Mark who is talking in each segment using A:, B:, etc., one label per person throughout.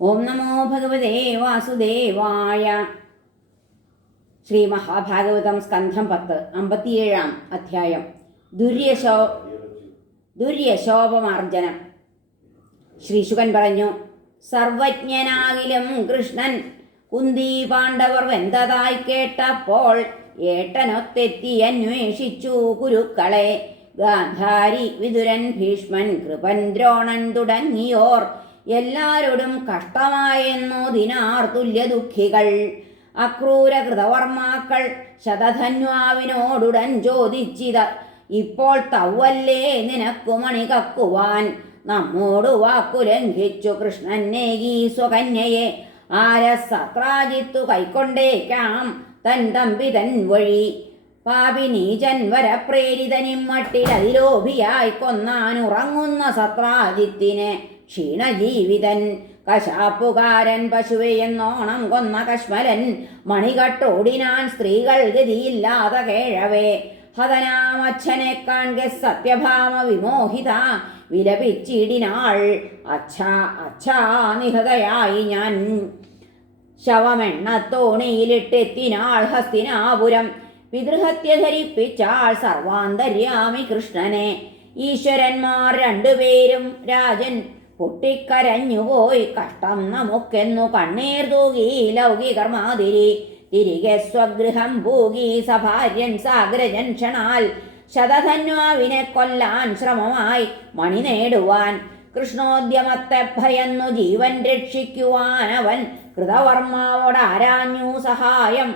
A: ഓം നമോ ഭഗവതേ വാസുദേവായ. ശ്രീ മഹാഭാഗവതം സ്കന്ധം പത്ത് അമ്പത്തിയേഴാം അധ്യായം. ദുര്യശോ ദുര്യശോഭമാർജനം. ശ്രീശുകൻ പറഞ്ഞു സർവജ്ഞനാകിലും കൃഷ്ണൻ കുന്തി പാണ്ഡവർ വെന്തതായി കേട്ടപ്പോൾ ഏട്ടനൊത്തെത്തി അന്വേഷിച്ചു കുരുക്കളെ. ഗാന്ധാരി വിതുരൻ ഭീഷ്മൻ കൃപൻ ദ്രോണൻ തുടങ്ങിയോർ എല്ലാരോടും കഷ്ടമായെന്നു ദിനാർ തുല്യ ദുഃഖികൾ അക്രൂര കൃതവർമാക്കൾ ശതധന്വാവിനോടുടൻ ചോദിച്ചിത ഇപ്പോൾ തവ്വല്ലേ നിനക്കു മണി കക്കുവാൻ. നമ്മോട് വാക്കു ലംഘിച്ചു കൃഷ്ണൻ നേകി സ്വകന്യയെ. ആരസത്രാജിത്തു കൈക്കൊണ്ടേക്കാം തൻ തമ്പി തൻ വഴി. പാപി നീചൻ വരപ്രേരിതനിമ്മട്ടിൽ കൊന്നാൻ ഉറങ്ങുന്ന സത്രാജിത്തിനെ. ക്ഷീണജീവിതൻ. കശാപ്പുകാരൻ പശുവെയെന്നോണം കൊന്ന കശ്മലൻ. മണികട്ടോടിനാൻ സ്ത്രീകൾ ഗതിയില്ലാതെ കേഴവേ. ഹതനാമച്ഛനെ കാൺകെ സത്യഭാമ വിമോഹിത. വിലപിച്ചിടിനാൾ. അച്ഛാ അച്ഛാ നിഹതയായി ഞാൻ. ശവമെണ്ണത്തോണിയിലിട്ടെത്തിനാൾ ഹസ്തിനാപുരം. പിതൃഹത്യ ധരിപ്പിച്ചാൾ സർവാന്തര്യാമി കൃഷ്ണനെ. ഈശ്വരന്മാർ രണ്ടുപേരും രാജൻ. പൊട്ടിക്കരഞ്ഞുപോയി കഷ്ടം നമുക്കെന്നു കണ്ണീർ തൂകി ലൗകികർമാതിരി തിരികെ സ്വഗൃഹം പൂകി സഭാര്യൻ സാഗ്രജൻ ക്ഷണാൽ ശതധന്വാവിനെ കൊല്ലാൻ ശ്രമമായി മണി നേടുവാൻ. കൃഷ്ണോദ്യമത്തെ ഭയന്നു ജീവൻ രക്ഷിക്കുവാൻ അവൻ കൃതവർമാവോട് ആരാഞ്ഞു സഹായം.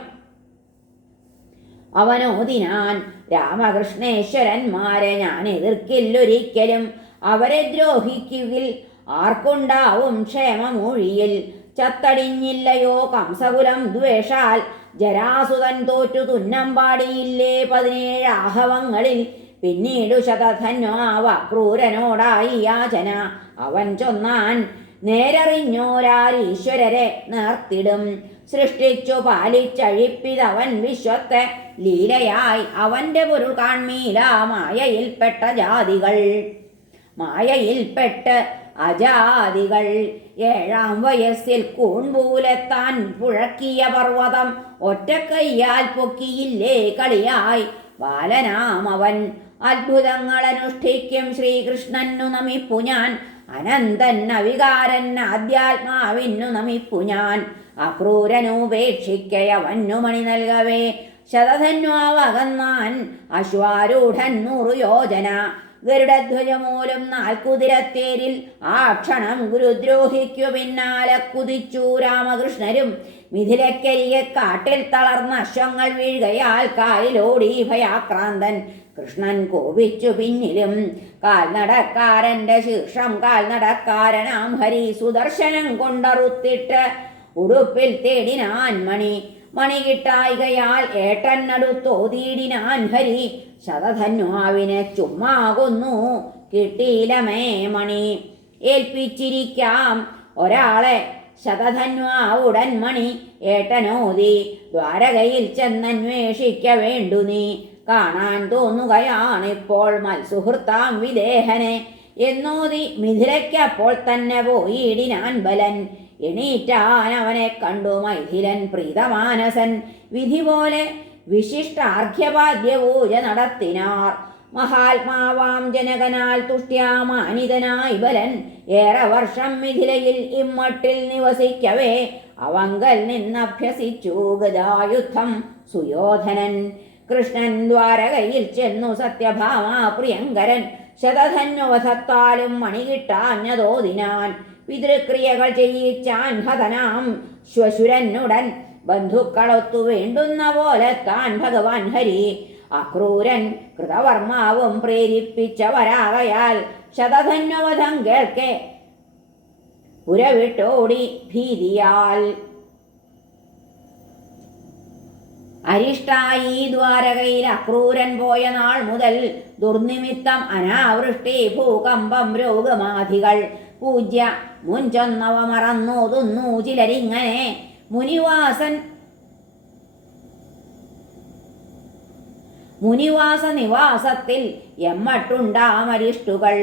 A: അവനോദിനാൻ രാമകൃഷ്ണേശ്വരന്മാരെ ഞാൻ എതിർക്കില്ലൊരിക്കലും. അവരെ ദ്രോഹിക്കുകിൽ ആർക്കുണ്ടാവും ക്ഷേമമൊഴിയിൽ? ചത്തടിഞ്ഞില്ലയോ കംസകുലം ദ്വേഷാൽ? ജരാസുതൻ തോറ്റു തുന്നം പാടിയില്ലേ പതിനേഴ് ആഹവങ്ങളിൽ? പിന്നീടു ശതധന്വാവ ക്രൂരനോടായി യാചന. അവൻ ചൊന്നാൻ നേരറിഞ്ഞോരാരീശ്വരരെ നേർത്തിടും. സൃഷ്ടിച്ചു പാലിച്ചഴിപ്പിതവൻ വിശ്വത്തെ ലീലയായി. അവന്റെ പൊരുൾ കാൺമീല മായയിൽപ്പെട്ട ജാതികൾ. മായയിൽപ്പെട്ട് അജാതികൾ ഏഴാം വയസ്സിൽ കൂൺപൂലെത്താൻ പുഴക്കിയ പർവതം ഒറ്റക്കയ്യാൽ പൊക്കിയില്ലേ കളിയായി. ബാലനാം അവൻ അത്ഭുതങ്ങൾ അനുഷ്ഠിക്കും ശ്രീകൃഷ്ണനു നമിപ്പു ഞാൻ. അനന്തൻ അവികാരൻ ആദ്യാത്മാവിനു നമിപ്പു ഞാൻ. അക്രൂരനുപേക്ഷിക്കയവന്നു മണി നൽകവേ. ശതധന്വാവകന്നാൻ അശ്വാരൂഢൻ നൂറു യോജന ഗരുഡധ്വജമൂലം നാൽക്കുതിരത്തേരിൽ ആ ക്ഷണം ഗുരുദ്രോഹിക്കു പിന്നാലെ കുതിച്ചു രാമകൃഷ്ണരും മിഥിലക്കരികെ കാട്ടിൽ തളർന്ന അശ്വങ്ങൾ വീഴുകയാൽ കാലിലോടി ഭയാക്രാന്തൻ കൃഷ്ണൻ കോപിച്ചു പിന്നിലും. കാൽനടക്കാരന്റെ ശീർഷം കാൽനടക്കാരനാം ഹരി സുദർശനം കൊണ്ടറുത്തിട്ട് ഉടുപ്പിൽ തേടിനാൻ മണി. മണി കിട്ടായികയാൽ ഏട്ടനടുത്തോതിയിടിനാൻ ഹരി. ശതധന്വാവിനെ ചുമ്മാകുന്നു. കിട്ടിയിലമേ മണി. ഏൽപ്പിച്ചിരിക്കാം ഒരാളെ. ശതധന്വാവുടൻ മണി. ഏട്ടനോതി ദ്വാരകയിൽ ചെന്നന്വേഷിക്ക വേണ്ടു നീ. കാണാൻ തോന്നുകയാണിപ്പോൾ മത്സുഹൃത്താം വിദേഹനെ. എന്നോതി മിഥിലയ്ക്കപ്പോൾ തന്നെ പോയിടിനാൻ ബലൻ. എണീറ്റാൻ അവനെ കണ്ടു മൈഥിലൻ പ്രീതമാനസൻ. വിധി പോലെ വിശിഷ്ടാർഘ്യപാദ്യപൂജ നടത്തിനാർ. മഹാത്മാവാം ജനകനാൽ തുഷ്ട്യാമാനിതനായി ബലൻ. ഏറെ വർഷം മിഥിലയിൽ ഇമ്മട്ടിൽ നിവസിക്കവേ അവങ്കൽ നിന്നഭ്യസിച്ചു ഗതായുദ്ധം സുയോധനൻ. കൃഷ്ണൻ ദ്വാരകയിൽ ചെന്നു സത്യഭാമാ പ്രിയങ്കരൻ. ശതധന്വധത്താലും മണികിട്ടാഞ്ഞതോതിനാൻ പിതൃക്രിയകൾ ചെയ്യിച്ചാൻ ഹതനാം. ശ്വശുരനുടൻ ബന്ധുക്കളൊത്തു വേണ്ടുന്ന പോലെ താൻ ഭഗവാൻ ഹരി. അക്രൂരൻ കൃതവർമാവും പ്രേരിപ്പിച്ചവരാകയാൽ ശതധന്യവധം കേൾക്കെ. പുരവിട്ടോടി ഭീതിയാൽ. അരിഷ്ടായി ദ്വാരകയിൽ അക്രൂരൻ പോയ നാൾ മുതൽ ദുർനിമിത്തം അനാവൃഷ്ടി ഭൂകമ്പം രോഗമാധികൾ. പൂജ്യ മുൻചൊന്നവ മറന്നോതുന്നു ചിലരിങ്ങനെ. മുനിവാസൻ മുനിവാസ നിവാസത്തിൽ എമ്മട്ടുണ്ടാമരിഷ്ടുകൾ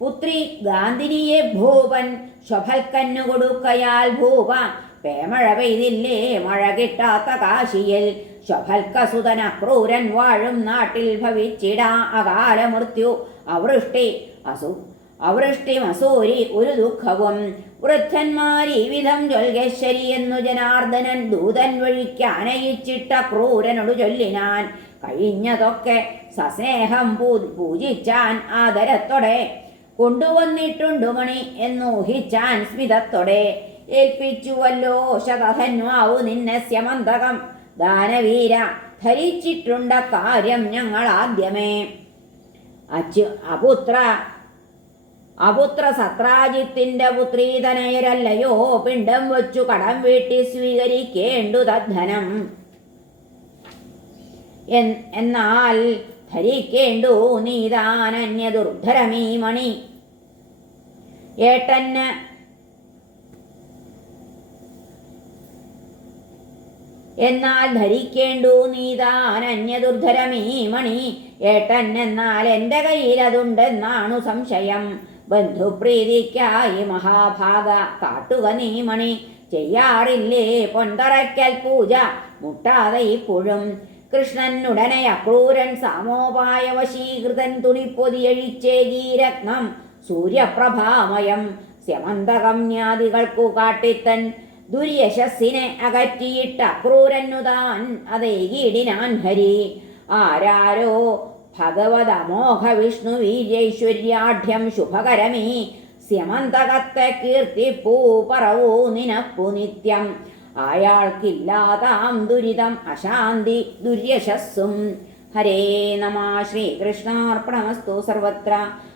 A: പുത്രി ഗാന്ധിനിയെ ഭൂപൻ ശൊഭൽക്കന്നു കൊടുക്കയാൽ ഭൂപ. പേമഴ പെയ്തില്ലേ മഴ കിട്ടാത്ത കാശിയിൽ. ശൊഭൽക്കസുതന ക്രൂരൻ വാഴും നാട്ടിൽ ഭവിച്ചിടാ അകാല മൃത്യു അവൃഷ്ടി അസു അവൃഷ്ടി അസൂരി ഒരു ദുഃഖവും വൃദ്ധന്മാരി വിധം ജൊൽകേശ്വരി എന്നു ജനാർദ്ദനൻ ദൂതൻ വഴിക്കാനയിച്ചിട്ട ക്രൂരനോട് ചൊല്ലിനാൻ കഴിഞ്ഞതൊക്കെ സസ്നേഹം പൂജിച്ചാൻ ആദരത്തോടെ കൊണ്ടുവന്നിട്ടുണ്ടു മണി എന്നൂഹിച്ചാൻ സ്മിതത്തോടെ ഏൽപ്പിച്ചുവല്ലോ ശതധന്വാവു നിന്നെ സ്യമന്തകം ദാനവീര ധരിച്ചിട്ടുണ്ട കാര്യം ഞങ്ങൾ ആദ്യമേ. അച്ചു അപുത്ര അപുത്ര സത്രാജിത്തിന്റെ പുത്രീതനയരല്ലയോ പിണ്ടം വച്ചു കടം വീട്ടി സ്വീകരിക്കേണ്ടു തദ്ധനം. എന്നാൽ ധരിക്കേണ്ടു നീതാനന്യ ദുർധരമീ മണി ഏട്ടന് എന്നാൽ ധരിക്കേണ്ടു നീതാനന്യ ദുർധരമീ മണി. ഏട്ടൻ എന്നാൽ അതുണ്ടെന്നാണു സംശയം. ബന്ധുപ്രീതിക്കായി മഹാഭാഗ കാട്ടുക നീ മണി. ചെയ്യാറില്ലേ പൊന്തറയ്ക്കൽ പൂജ മുട്ടാതെ ഇപ്പോഴും. കൃഷ്ണൻ ഉടനെ അക്രൂരൻ സാമോപായ വശീകൃതൻ തുണിപ്പൊതിയഴിച്ചേ ഗീരത്നം സൂര്യപ്രഭാമയം. സ്യമന്തകം സ്യമന്തകമ്യാദികൾക്കു കാട്ടിത്തൻ ദുര്യശസ്സിനെ അകറ്റിയിട്ട അക്രൂരനു താൻ അതേകീടിനാൻ ഹരി. ആരാരോ ഭഗവത മോഹ വിഷ്ണു വീര്യൈശ്വര്യാഢ്യം ശുഭകരമീ. സ്യമന്തകത്തെ കീർത്തിപ്പൂ പറവൂ നിനപ്പു നിത്യം. അയാൾക്കില്ലാതാം ദുരിതം അശാന്തി ദുര്യശസ്സും. ഹരേ നമ ശ്രീകൃഷ്ണാർപ്പണമസ്തു സർവത്ര.